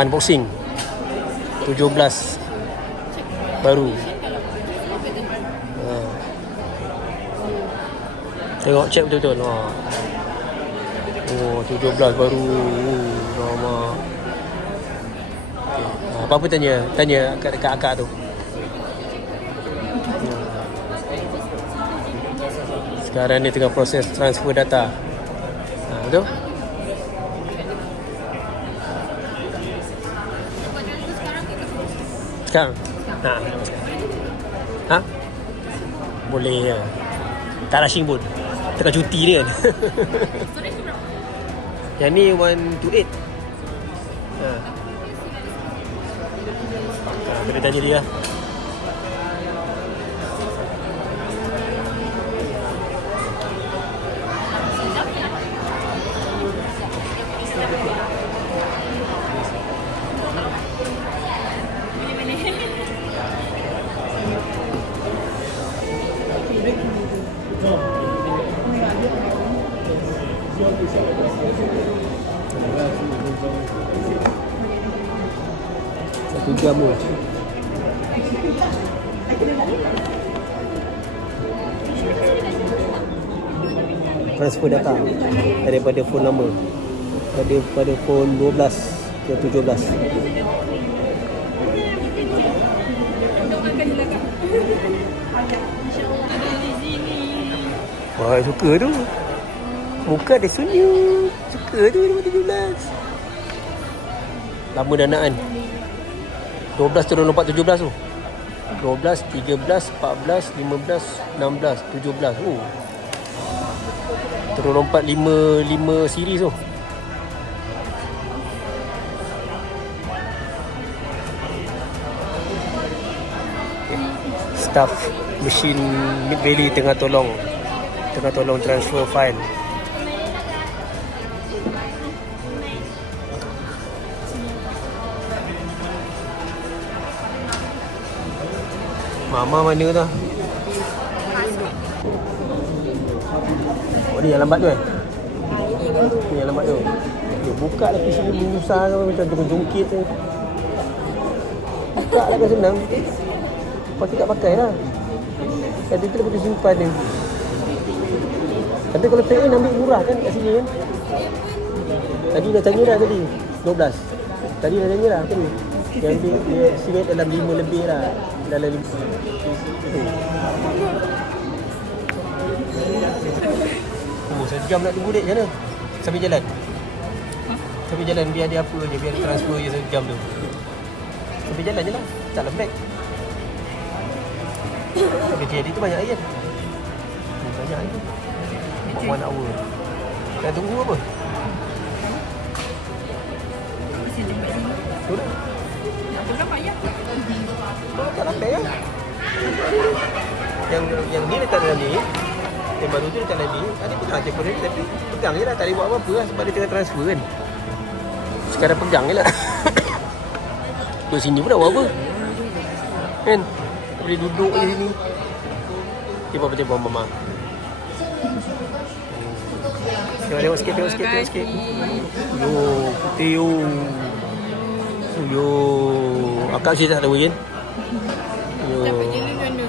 unboxing 17 baru. Tengok check betul-betul. Oh 17 baru. Lama. Okay. Apa-apa tanya kat akak tu. Sekarang ni tengah proses transfer data. Betul? Sekarang? Ha? Boleh ya. Tak rushing pun. Tengah cuti ni kan. Yang ni 128. Kena tanya dia. Satu jam pun. Transfer data daripada phone lama pada phone 12 ke 17. Wah, suka tu. Muka dia senyum. Suka tu nombor 17. Lama danaan. 12 turun lompat 17 tu. 12, 13, 14, 15, 16, 17. Turun lompat 5 series tu. Staff mesin Mid Valley tengah tolong transfer file. Mama mana tu? Oh, ni yang lambat tu Ni yang lambat tu. Dia buka lah PC ni menyusah macam jungkit tu. Buka lah kan senang. Pakai tak pakai lah. Tadi tu lepas tu simpan dia. Tapi kalau PN ambil murah kan kat sini kan. Tadi dah tanya dah tadi 12. Tadi dah tanya dah tadi. Yang dia estimate dalam 5 lebih lah. Dalam 5. Oh, sejam nak tunggu dek macam mana? Sambil jalan? Sambil jalan biar dia apa je, biar dia transfer je sejam tu. Sambil jalan je lah, tak lembek. KTD tu banyak air kan? Banyak air tu. 1 hour. Dah tunggu apa? Mesti jumpa sini. Tu dah. Nak tunggu payah. Tak lembek kan? Yang ni letak dalam ni. Yang baru tu letak dalam ni. Ada pegang je korek tapi pegang je lah. Tak boleh buat apa-apa lah sebab dia tengah transfer kan. Sekarang pegang je lah. Duduk sini pun nak buat apa? Kan? Boleh duduk je sini. Tiba-tiba mama. Tengok sikit. Yo, putih yo. Yo. Akak sih tak tahu kan? Yo. Dapat jenis mana?